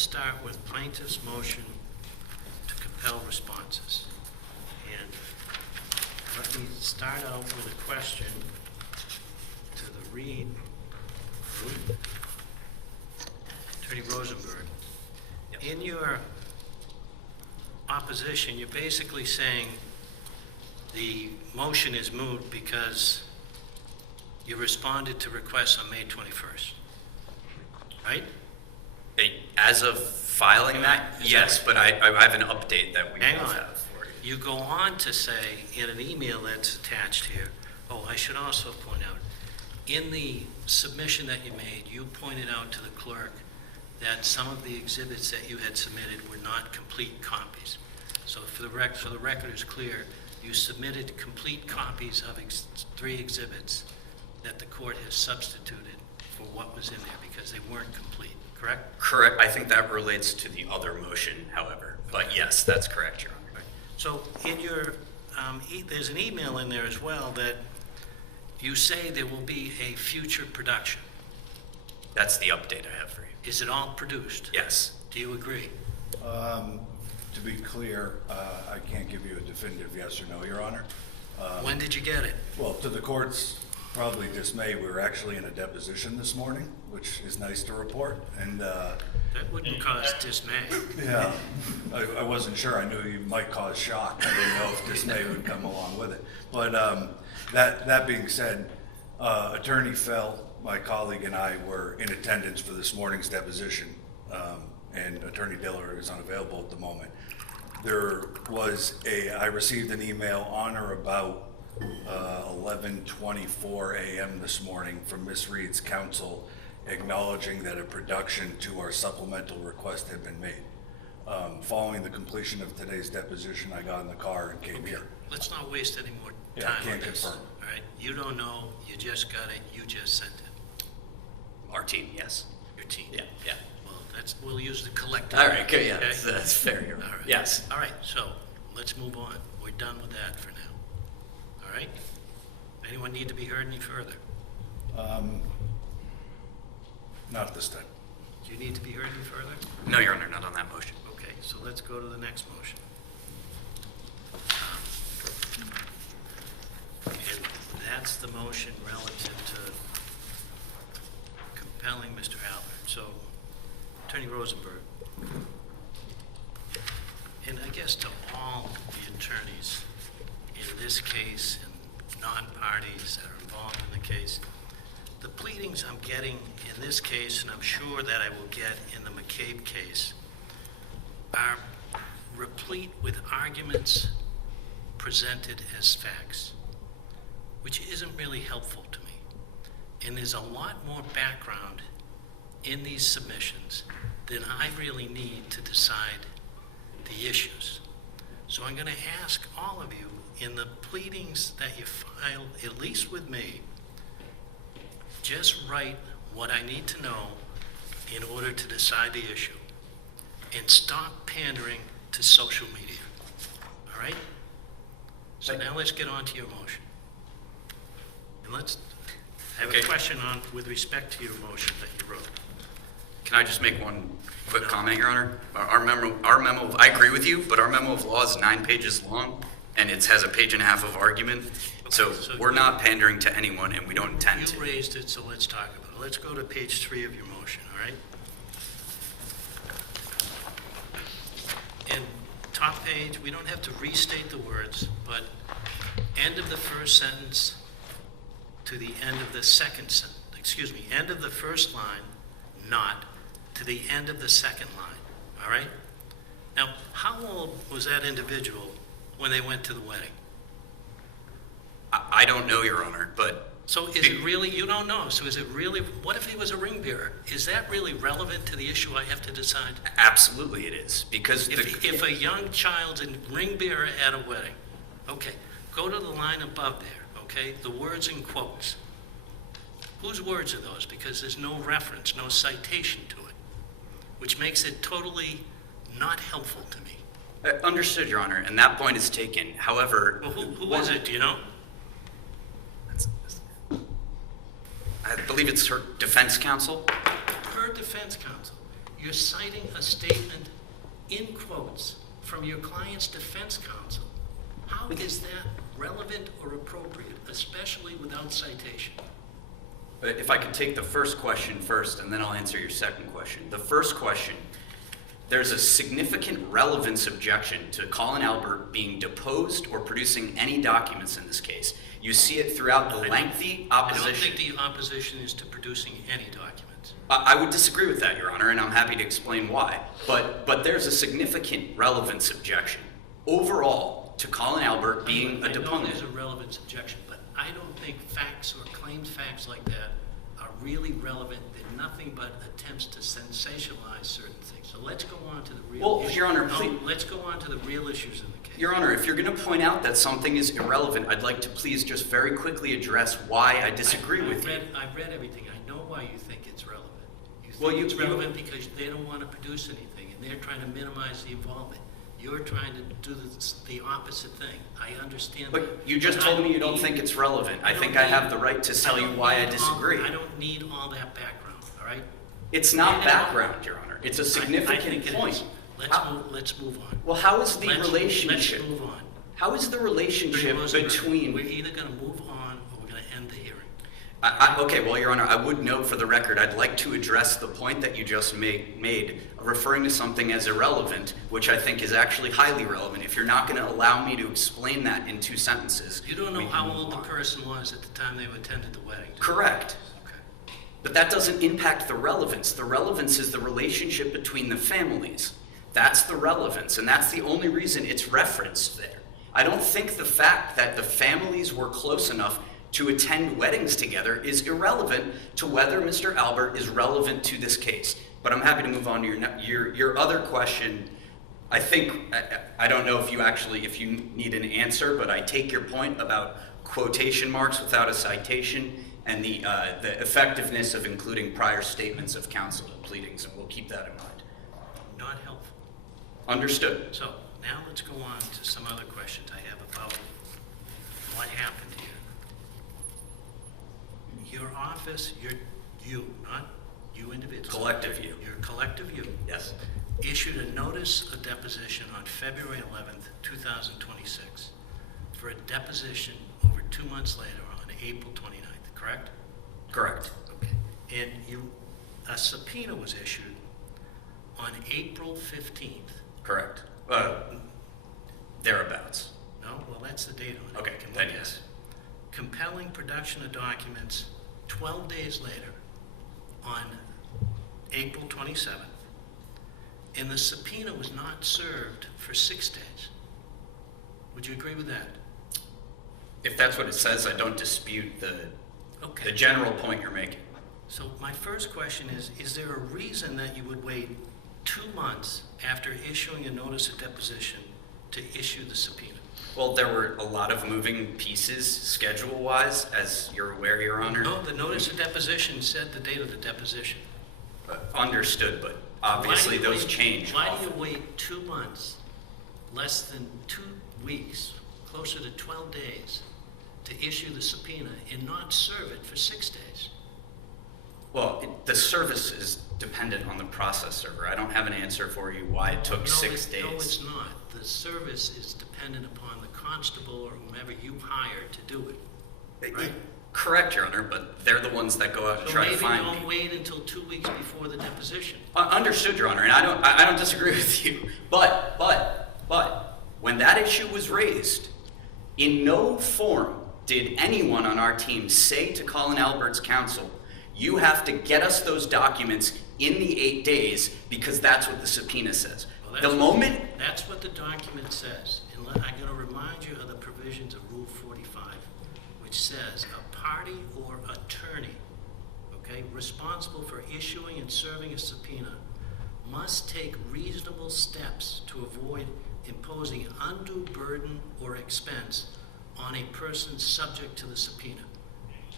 let's start with plaintiff's motion to compel responses. And let me start out with a question to the read. Attorney Rosenberg. Yep. In your opposition, you're basically saying the motion is moot because you responded to requests on May 21st, right? As of filing that, yes, but I have an update that we Hang both on. have for you. You go on to say in an email that's attached here, oh, I should also point out, in the submission that you made, you pointed out to the clerk that some of the exhibits that you had submitted were not complete copies. So for the record is clear, you submitted complete copies of 3 exhibits that the court has substituted for what was in there because they weren't complete, correct? Correct. I think that relates to the other motion, however. But yes, that's correct, Your Honor. Right. So in your, there's an email in there as well that you say there will be a future production. That's the update I have for you. Is it all produced? Yes. Do you agree? To be clear, I can't give you a definitive yes or no, Your Honor. When did you get it? Well, to the court's probably dismay, we were actually in a deposition this morning, which is nice to report, and That wouldn't cause dismay. yeah, I wasn't sure. I knew you might cause shock. I didn't know if dismay would come along with it. But that being said, Attorney Fell, my colleague, and I were in attendance for this morning's deposition, and Attorney Diller is unavailable at the moment. I received an email on or about 11:24 a.m. this morning from Ms. Reed's counsel acknowledging that a production to our supplemental request had been made. Following the completion of today's deposition, I got in the car and came here. Let's not waste any more Yeah, time on can't this. confirm. All right, you don't know, you just got it, you just sent it. Our team, yes. Your team. Yeah. Well, we'll use the collective. All right, good. Yeah, Okay? that's fair, Your Honor. All right. Yes. All right, so let's move on. We're done with that for now. All right? Anyone need to be heard any further? Not at this time. Do you need to be heard any further? No, Your Honor, not on that motion. Okay, so let's go to the next motion. And that's the motion relative to compelling Mr. Albert. So, Attorney Rosenberg, and I guess to all the attorneys in this case and non-parties that are involved in the case, the pleadings I'm getting in this case, and I'm sure that I will get in the McCabe case, are replete with arguments presented as facts, which isn't really helpful to me. And there's a lot more background in these submissions than I really need to decide the issues. So I'm going to ask all of you in the pleadings that you file, at least with me, just write what I need to know in order to decide the issue. And stop pandering to social media. All right? So now let's get on to your motion. And let's have a question on with respect to your motion that you wrote. Can I just make one quick comment, Your Honor? Our memo, I agree with you, but our memo of law is 9 pages long, and it has a page and a half of argument. So we're not pandering to anyone, and we don't intend to. You raised it, so let's talk about it. Let's go to page 3 of your motion, all right? And top page, we don't have to restate the words, but end of the first sentence to the end of the second sentence, end of the first line, not, to the end of the second line, all right? Now, how old was that individual when they went to the wedding? I don't know, Your Honor, but So is it really, you don't know, so is it really, what if he was a ring bearer? Is that really relevant to the issue I have to decide? absolutely it is, because If a young child's a ring bearer at a wedding, okay, go to the line above there, okay, the words in quotes. Whose words are those? Because there's no reference, no citation to it, which makes it totally not helpful to me. Understood, Your Honor, and that point is taken. However, Well, who is it, do you know? I believe it's her defense counsel. Her defense counsel. You're citing a statement in quotes from your client's defense counsel. How is that relevant or appropriate, especially without citation? If I could take the first question first, and then I'll answer your second question. The first question, there's a significant relevance objection to Colin Albert being deposed or producing any documents in this case. You see it throughout the lengthy opposition. I don't think the opposition is to producing any documents. I would disagree with that, Your Honor, and I'm happy to explain why. But there's a significant relevance objection overall to Colin Albert being a deponent. I know there's a relevance objection, but I don't think facts or claimed facts like that are really relevant. They're nothing but attempts to sensationalize certain things. So let's go on to the real issues. Your Honor, let's go on to the real issues in the case. Your Honor, if you're going to point out that something is irrelevant, I'd like to please just very quickly address why I disagree with you. I've read everything. I know why you think it's relevant. You think it's relevant because they don't want to produce anything, and they're trying to minimize the involvement. You're trying to do the opposite thing. I understand that. But you just told me you don't think it's relevant. I think I have the right to tell you why I disagree. I don't need all that background, all right? It's not background, Your Honor. It's a significant point. Let's move on. Well, how is the relationship? Let's move on. How is the relationship between... We're either going to move on or we're going to end the hearing. Okay, well, Your Honor, I would note for the record, I'd like to address the point that you just made, referring to something as irrelevant, which I think is actually highly relevant. If you're not going to allow me to explain that in 2 sentences... You don't know how old the person was at the time they attended the wedding. Correct. Okay. But that doesn't impact the relevance. The relevance is the relationship between the families. That's the relevance, and that's the only reason it's referenced there. I don't think the fact that the families were close enough to attend weddings together is irrelevant to whether Mr. Albert is relevant to this case. But I'm happy to move on to your other question. I think, I don't know if you need an answer, but I take your point about quotation marks without a citation and the effectiveness of including prior statements of counsel and pleadings, and we'll keep that in mind. Not helpful. Understood. So now let's go on to some other questions I have about what happened here. Your office, not you individually. Collective you. Your collective you. Yes. Issued a notice of deposition on February 11th, 2026 for a deposition over 2 months later on April 29th, correct? Correct. Okay. And a subpoena was issued on April 15th. Correct. Thereabouts. No? Well, that's the date on it. Okay, Can then look at yes. it. Compelling production of documents 12 days later on April 27th. And the subpoena was not served for 6 days. Would you agree with that? If that's what it says, I don't dispute the general point you're making. So my first question is there a reason that you would wait 2 months after issuing a notice of deposition to issue the subpoena? Well, there were a lot of moving pieces schedule-wise, as you're aware, Your Honor. No, the notice of deposition said the date of the deposition. Understood, but obviously those change. Why do you wait 2 months, less than 2 weeks, closer to 12 days, to issue the subpoena and not serve it for 6 days? Well, the service is dependent on the process server. I don't have an answer for you why it took 6 days. No, it's not. The service is dependent upon the constable or whomever you hire to do it. Right? Correct, Your Honor, but they're the ones that go out and try to find maybe don't wait until 2 weeks before the deposition. Understood, Your Honor, and I don't disagree with you. But when that issue was raised, in no form did anyone on our team say to Colin Albert's counsel, you have to get us those documents in the 8 days because that's what the subpoena says. Well, that's what the document says. And I'm going to remind you of the provisions of Rule 45, which says a party or attorney, responsible for issuing and serving a subpoena must take reasonable steps to avoid imposing undue burden or expense on a person subject to the subpoena.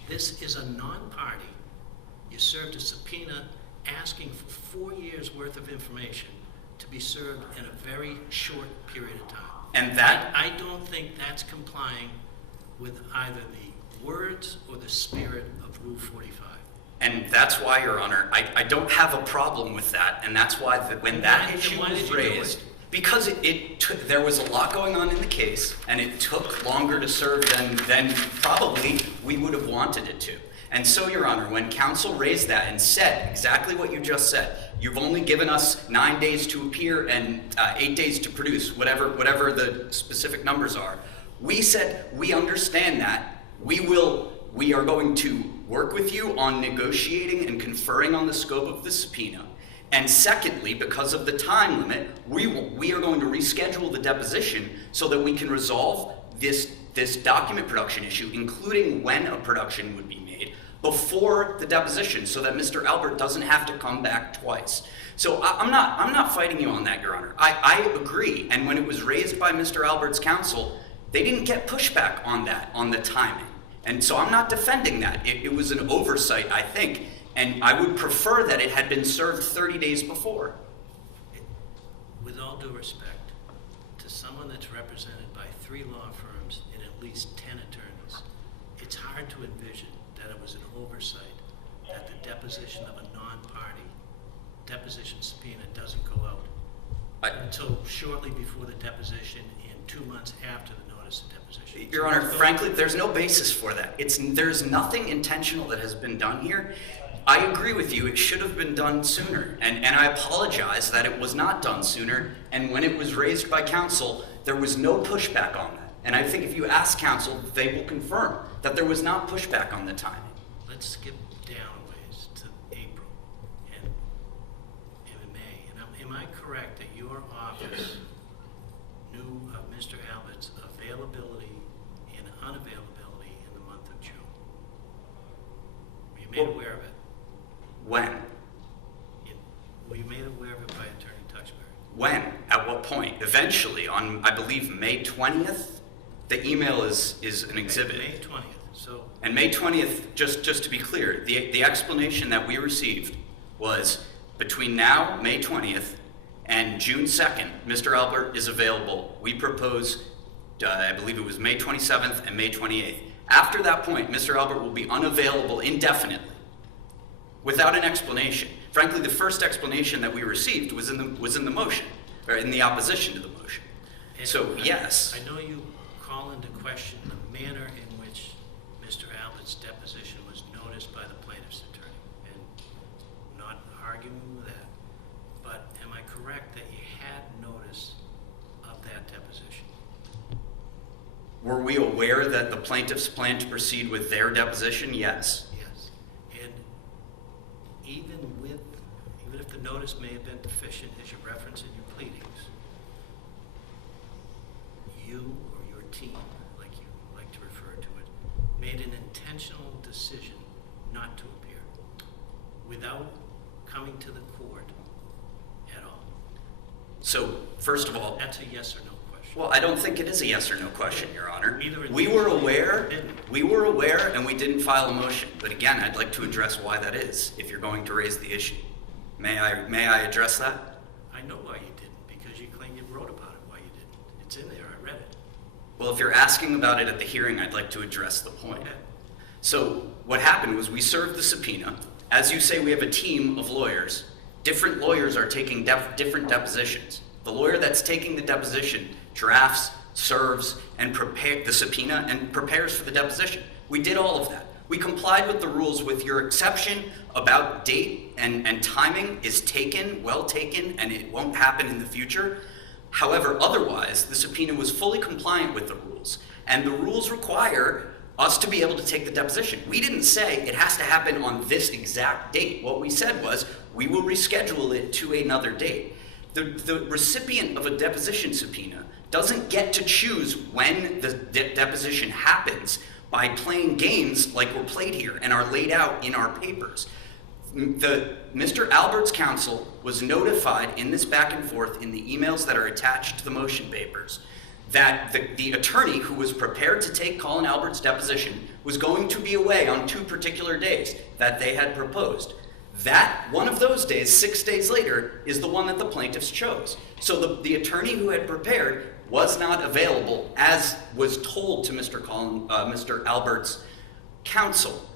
This is a non-party. You served a subpoena asking for 4 years worth of information to be served in a very short period of time. And that... I don't think that's complying with either the words or the spirit of Rule 45. And that's why, Your Honor, I don't have a problem with that, and that's why when that issue why did was you do raised, it? because there was a lot going on in the case, and it took longer to serve than probably we would have wanted it to. And so, Your Honor, when counsel raised that and said exactly what you just said, you've only given us 9 days to appear and 8 days to produce, whatever the specific numbers are, we said, we understand that. We are going to work with you on negotiating and conferring on the scope of the subpoena. And secondly, because of the time limit, we are going to reschedule the deposition so that we can resolve this document production issue, including when a production would be made, before the deposition, so that Mr. Albert doesn't have to come back twice. So I'm not fighting you on that, Your Honor. I agree, and when it was raised by Mr. Albert's counsel, they didn't get pushback on that, on the timing. And so I'm not defending that. It was an oversight, I think, and I would prefer that it had been served 30 days before. With all due respect, to someone that's represented by 3 law firms and at least 10 attorneys, it's hard to envision that it was an oversight that the deposition of a non-party deposition subpoena doesn't go out until shortly before the deposition and 2 months after the notice of deposition. Your Honor, frankly, there's no basis for that. There's nothing intentional that has been done here. I agree with you, it should have been done sooner, and I apologize that it was not done sooner, and when it was raised by counsel, there was no pushback on that. And I think if you ask counsel, they will confirm that there was not pushback on the timing. Let's skip down a ways to April and May. And am I correct that your office knew of Mr. Albert's availability and unavailability in the month of June? Were you made aware of it? When? Were you made aware of it by Attorney Tuxbury? When? At what point? Eventually, on, I believe, May 20th, the email is an exhibit. May 20th. So. And May 20th, just to be clear, the explanation that we received was between now, May 20th, and June 2nd, Mr. Albert is available. We propose, I believe it was May 27th and May 28th. After that point, Mr. Albert will be unavailable indefinitely, without an explanation. Frankly, the first explanation that we received was in the motion, or in the opposition to the motion. And So, yes. I know you call into question the manner in which Mr. Albert's deposition was noticed by the plaintiff's attorney, and I'm not arguing with that. But am I correct that you had notice of that deposition? Were we aware that the plaintiffs planned to proceed with their deposition? Yes. Yes. And even if the notice may have been deficient, as you reference in your pleadings, you or your team, like you like to refer to it, made an intentional decision not to appear without coming to the court at all. So, first of all, That's a yes or no question. well, I don't think it is a yes or no question, Your Honor. Neither in We the- were aware, Didn't. and we didn't file a motion. But again, I'd like to address why that is, if you're going to raise the issue. May I address that? I know why you didn't, because you claim you wrote about it why you didn't. It's in there, I read it. Well, if you're asking about it at the hearing, I'd like to address the point. Okay. So what happened was we served the subpoena. As you say, we have a team of lawyers. Different lawyers are taking different depositions. The lawyer that's taking the deposition drafts, serves, and prepares the subpoena and prepares for the deposition. We did all of that. We complied with the rules, with your exception about date and timing is taken, well taken, and it won't happen in the future. However, otherwise, the subpoena was fully compliant with the rules, and the rules require us to be able to take the deposition. We didn't say it has to happen on this exact date. What we said was we will reschedule it to another date. The recipient of a deposition subpoena doesn't get to choose when the deposition happens by playing games like were played here and are laid out in our papers. Mr. Albert's counsel was notified in this back and forth in the emails that are attached to the motion papers that the attorney who was prepared to take Colin Albert's deposition was going to be away on 2 particular days that they had proposed. That one of those days, 6 days later, is the one that the plaintiffs chose. So the attorney who had prepared was not available, as was told to Mr. Albert's counsel.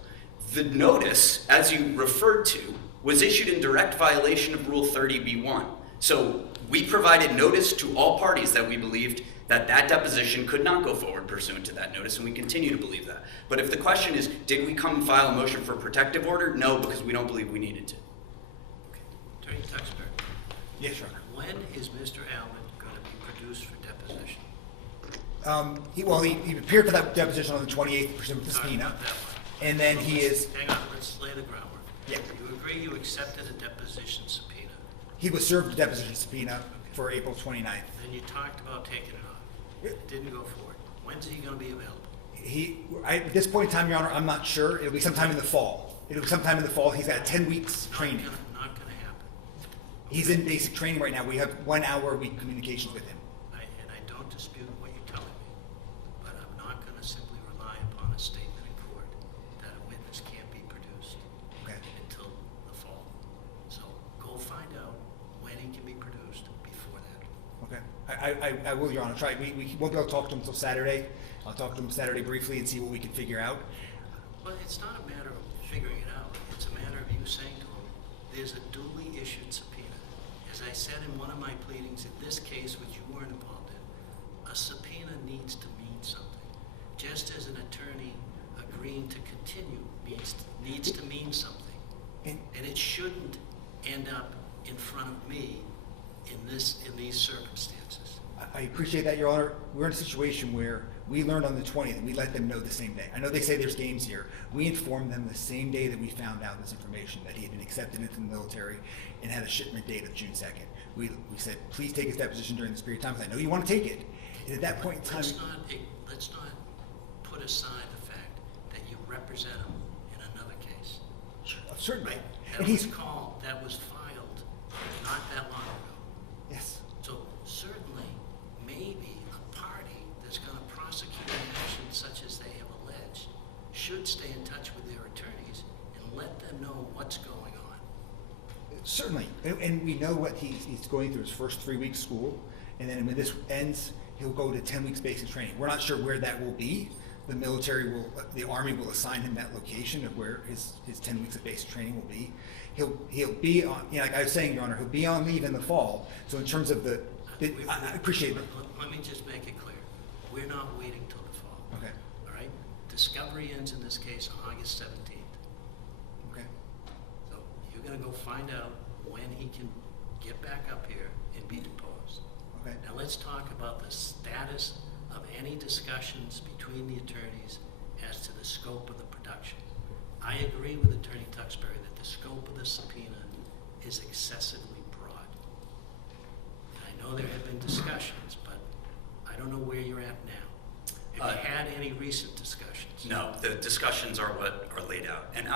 The notice, as you referred to, was issued in direct violation of Rule 30b-1. So we provided notice to all parties that we believed that that deposition could not go forward pursuant to that notice, and we continue to believe that. But if the question is, did we come and file a motion for a protective order? No, because we don't believe we needed to. Attorney Tuxbury, Yes, Your Honor. when is Mr. Albert going to be produced for deposition? He appeared for that deposition on the 28th pursuant to Talk subpoena, about that one. and then he is, Hang on, let's lay the groundwork. Yeah. You agree you accepted a deposition subpoena? he was served a deposition subpoena for April 29th. Then you talked about taking it off. It didn't go forward. When's he going to be available? At this point in time, Your Honor, I'm not sure. It'll be sometime in the fall. It'll be sometime in the fall. He's got 10 weeks training. Not going to happen. He's in basic training right now. We have 1 hour a week communications with him. And I don't dispute what you're telling me, but I'm not going to simply rely upon a statement in court that a witness can't be produced Okay. until the fall. So go find out when he can be produced before that. Okay. I will, Your Honor. Try. We won't be able to talk to him until Saturday. I'll talk to him Saturday briefly and see what we can figure out. Well, it's not a matter of figuring it out. It's a matter of you saying to him, there's a duly issued subpoena. As I said in one of my pleadings, in this case, which you weren't involved in, a subpoena needs to mean something. Just as an attorney agreeing to continue needs to mean something. And And it shouldn't end up in front of me in these circumstances. I appreciate that, Your Honor. We're in a situation where we learned on the 20th, and we let them know the same day. I know they say there's games here. We informed them the same day that we found out this information, that he had been accepted into the military and had a shipment date of June 2nd. We said, please take his deposition during this period of time, because I know you want to take it. And at that point in time... Let's not put aside the fact that you represent him in another case. Certainly. Right? And That was he's... called, that was filed not that long ago. Yes. So certainly, maybe a party that's going to prosecute an action such as they have alleged should stay in touch with their attorneys and let them know what's going on. Certainly. And we know what he's going through his first 3 weeks school, and then when this ends, he'll go to 10 weeks basic training. We're not sure where that will be. The Army will assign him that location of where his 10 weeks of basic training will be. He'll be on, like I was saying, Your Honor, he'll be on leave in the fall. So in terms of I appreciate it. Let me just make it clear. We're not waiting till the fall. Okay. All right? Discovery ends in this case on August 17th. Okay. So you're going to go find out when he can get back up here and be deposed. Okay. Now let's talk about the status of any discussions between the attorneys as to the scope of the production. I agree with Attorney Tuxbury that the scope of the subpoena is excessively broad. And I know there have been discussions, but I don't know where you're at now. Have you had any recent discussions? No, the discussions are what are laid out. And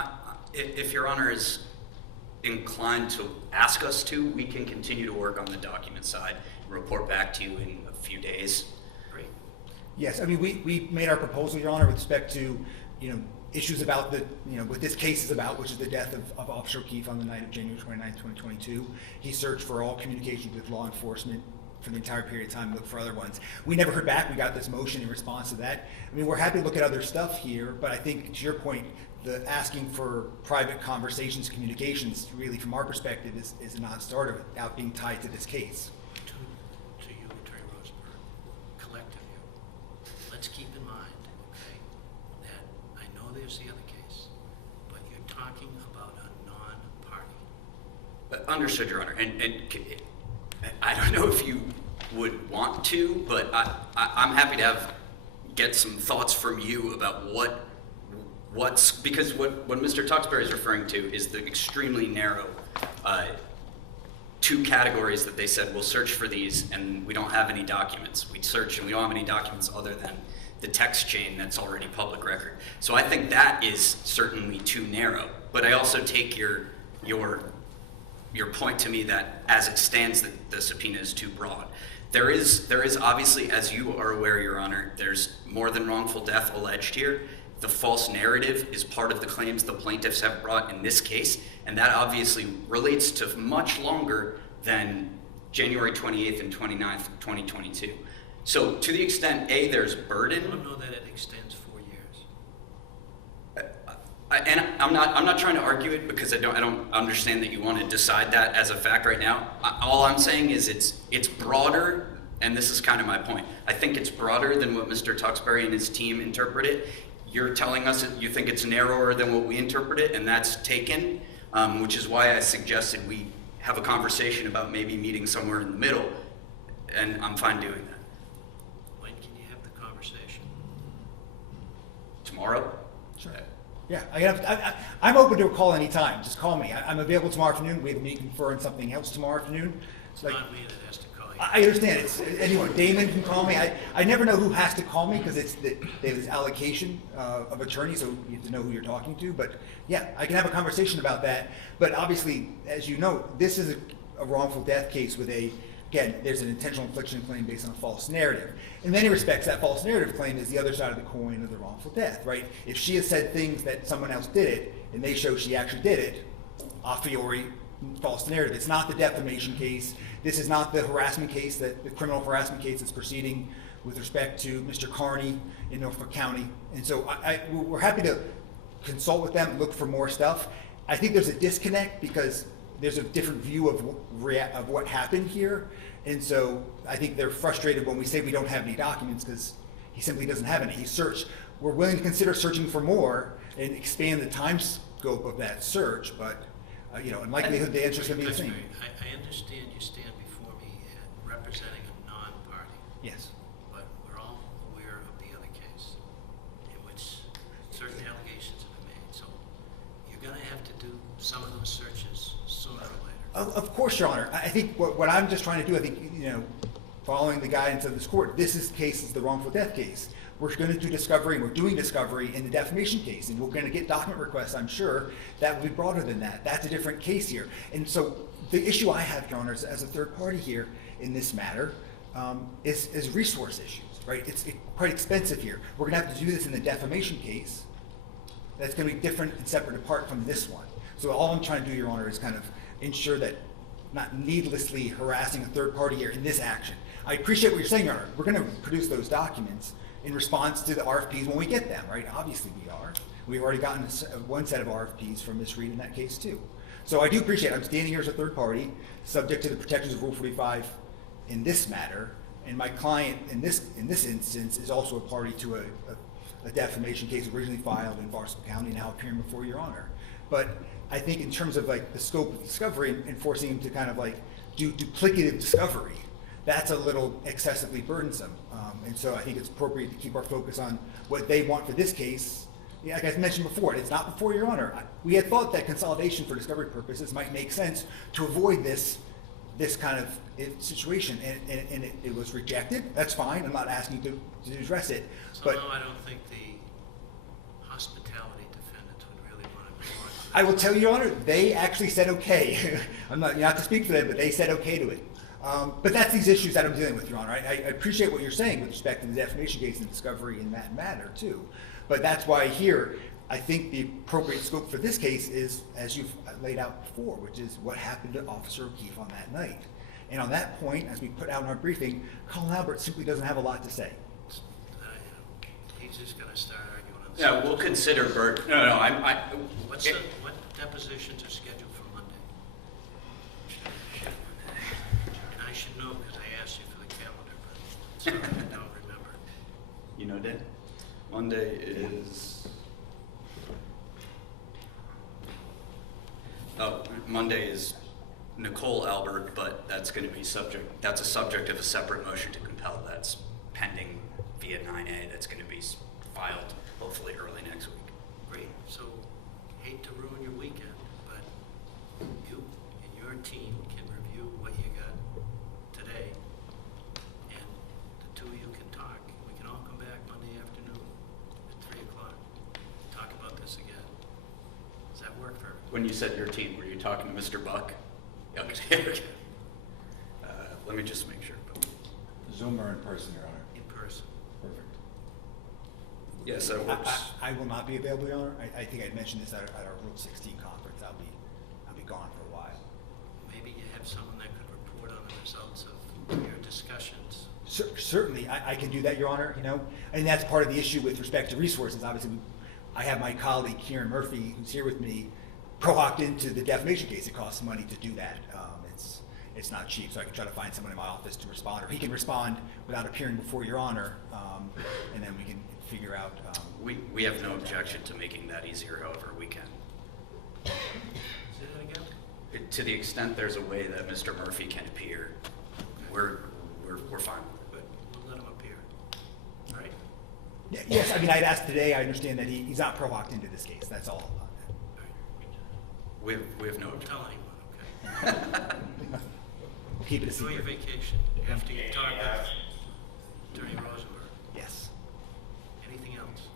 if Your Honor is inclined to ask us to, we can continue to work on the document side and report back to you in a few days. Great. Yes, I mean, we made our proposal, Your Honor, with respect to, issues about what this case is about, which is the death of Officer O'Keefe on the night of January 29th, 2022. He searched for all communications with law enforcement for the entire period of time and looked for other ones. We never heard back. We got this motion in response to that. I mean, we're happy to look at other stuff here, but I think, to your point, the asking for private conversations, communications, really, from our perspective, is a non-starter without being tied to this case. To you, Attorney Rosenberg, collective you, let's keep in mind, okay, that I know there's the other case, but you're talking about a non-party. Understood, Your Honor. And I don't know if you would want to, but I'm happy to get some thoughts from you about because what Mr. Tuxbury is referring to is the extremely narrow 2 categories that they said, we'll search for these and we don't have any documents. We search and we don't have any documents other than the text chain that's already public record. So I think that is certainly too narrow. But I also take your point to me that as it stands, the subpoena is too broad. There is obviously, as you are aware, Your Honor, there's more than wrongful death alleged here. The false narrative is part of the claims the plaintiffs have brought in this case, and that obviously relates to much longer than January 28th and 29th, 2022. So to the extent, there's burden. I don't know that it extends 4 years. And I'm not trying to argue it because I don't understand that you want to decide that as a fact right now. All I'm saying is it's broader, and this is kind of my point. I think it's broader than what Mr. Tuxbury and his team interpret it. You're telling us that you think it's narrower than what we interpret it, and that's taken, which is why I suggested we have a conversation about maybe meeting somewhere in the middle, and I'm fine doing that. When can you have the conversation? Tomorrow? Sure. Yeah, I'm open to a call anytime. Just call me. I'm available tomorrow afternoon. We have a meeting for something else tomorrow afternoon. It's not me that has to call you. I understand. It's anyone. Damon can call me. I never know who has to call me because they have this allocation of attorneys, so you have to know who you're talking to. But yeah, I can have a conversation about that. But obviously, as you know, this is a wrongful death case with again, there's an intentional infliction claim based on a false narrative. In many respects, that false narrative claim is the other side of the coin of the wrongful death, right? If she has said things that someone else did it, and they show she actually did it, a priori, false narrative. It's not the defamation case. This is not the harassment case, the criminal harassment case that's proceeding with respect to Mr. Carney in Norfolk County. And so we're happy to consult with them, look for more stuff. I think there's a disconnect because there's a different view of what happened here. And so I think they're frustrated when we say we don't have any documents because he simply doesn't have any. He searched. We're willing to consider searching for more and expand the time scope of that search, but in likelihood the answer is going to be the same. I understand you stand before me representing a non-party. Yes. But we're all aware of the other case in which certain allegations have been made. So you're going to have to do some of those searches sooner or later. Of course, Your Honor. I think what I'm just trying to do, I think, following the guidance of this court, this case is the wrongful death case. We're going to do discovery, and we're doing discovery in the defamation case, and we're going to get document requests, I'm sure, that will be broader than that. That's a different case here. And so the issue I have, Your Honor, as a third party here in this matter, is resource issues, right? It's quite expensive here. We're going to have to do this in the defamation case. That's going to be different and separate apart from this one. So all I'm trying to do, Your Honor, is kind of ensure that not needlessly harassing a third party here in this action. I appreciate what you're saying, Your Honor. We're going to produce those documents in response to the RFPs when we get them, right? Obviously we are. We've already gotten one set of RFPs from Ms. Reed in that case too. So I do appreciate it. I'm standing here as a third party, subject to the protections of Rule 45 in this matter, and my client in this instance is also a party to a defamation case originally filed in Barnstable County, now appearing before Your Honor. But I think in terms of like the scope of discovery and forcing him to kind of like do duplicative discovery, that's a little excessively burdensome. And so I think it's appropriate to keep our focus on what they want for this case. Yeah, like I mentioned before, it's not before Your Honor. We had thought that consolidation for discovery purposes might make sense to avoid this kind of situation, and it was rejected. That's fine. I'm not asking you to address it. But I don't think the hospitality defendants would really want to go on. I will tell you, Your Honor, they actually said okay. I'm not to speak for them, but they said okay to it. But that's these issues that I'm dealing with, Your Honor. I appreciate what you're saying with respect to the defamation case and discovery in that matter, too. But that's why here, I think the appropriate scope for this case is, as you've laid out before, which is what happened to Officer O'Keefe on that night. And on that point, as we put out in our briefing, Colin Albert simply doesn't have a lot to say. He's just going to start arguing on this. Yeah, we'll consider Bert. No, What depositions are scheduled for Monday? And I should know because I asked you for the calendar, but sorry, I don't remember. You know, Dan? Monday is... Oh, Monday is Nicole Albert, but that's going to be that's a subject of a separate motion to compel. That's pending via 9A. That's going to be filed hopefully early next week. Great. So, hate to ruin your weekend, but you and your team can review what you got today, and the two of you can talk. We can all come back Monday afternoon at 3 o'clock, talk about this again. Does that work for everyone? When you said your team, were you talking to Mr. Buck? Okay. Let me just make sure. Zoom or in person, Your Honor? In person. Perfect. Yes, that works. I will not be available, Your Honor. I think I mentioned this at our Rule 16 conference. I'll be gone for a while. Maybe you have someone that could report on the results of your discussions. Certainly, I can do that, Your Honor. And that's part of the issue with respect to resources. Obviously, I have my colleague Kieran Murphy, who's here with me, pro hoc into the defamation case. It costs money to do that. It's not cheap, so I can try to find someone in my office to respond, or he can respond without appearing before Your Honor, and then we can figure out. We have no objection to making that easier, however we can. Say that again? To the extent there's a way that Mr. Murphy can appear, we're fine with it. But we'll let him appear. All right? Yes, I mean, I'd asked today. I understand that he's not pro hoc into this case. That's all. All right. We have no Don't objection. tell anyone, okay? We'll keep it a Enjoy your secret. vacation. After you talk with Attorney Rosenberg. Yes. Anything else?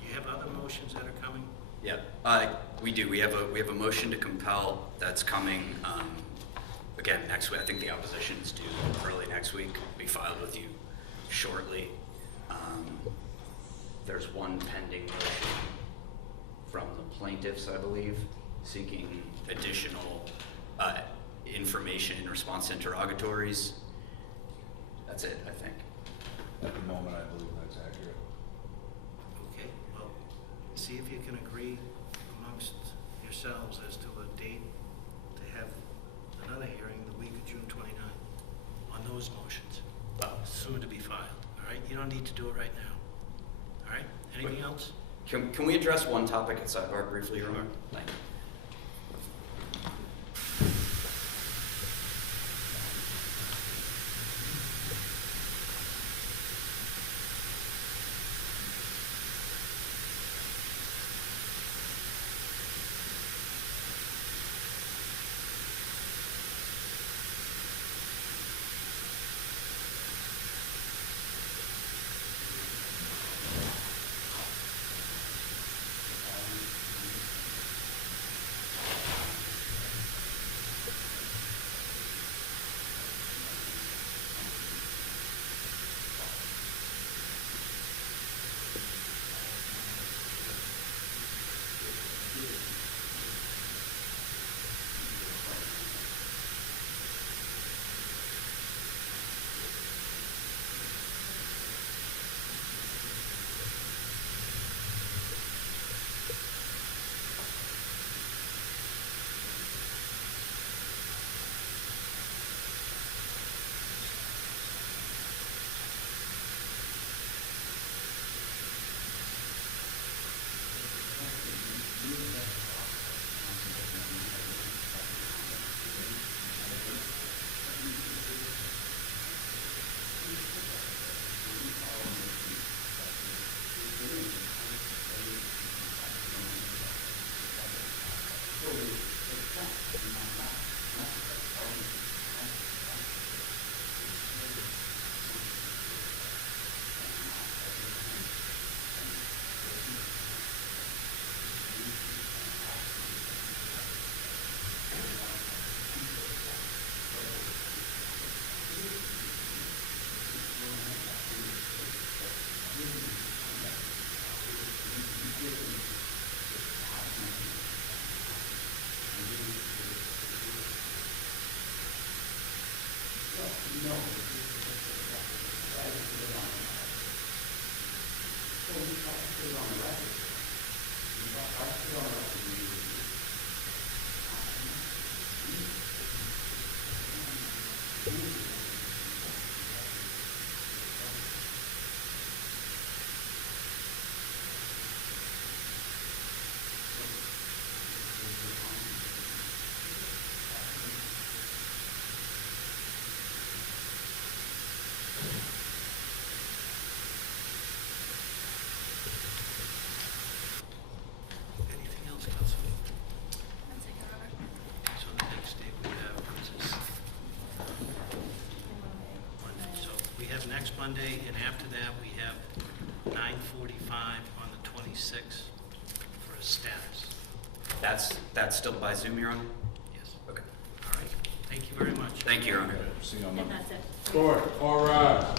You have other motions that are coming? Yeah, we do. We have a motion to compel that's coming, again, next week. I think the opposition is due early next week. It'll be filed with you shortly. There's one pending motion from the plaintiffs, I believe, seeking additional information in response to interrogatories. That's it, I think. At the moment, I believe that's accurate. Okay, well, see if you can agree amongst yourselves as to a date to have another hearing the week of June 29th on those motions, soon to be filed, all right? You don't need to do it right now, all right? Anything else? Can we address one topic at sidebar briefly, Your Honor? Thank you. Anything else, Councilman? So the next day we have, what is this? Monday. So we have next Monday, and after that, we have 9:45 on the 26th for a status. That's still by Zoom, Your Honor? Yes. Okay. All right. Thank you very much. Thank you, Your Honor. See you on And Monday. that's it. All right.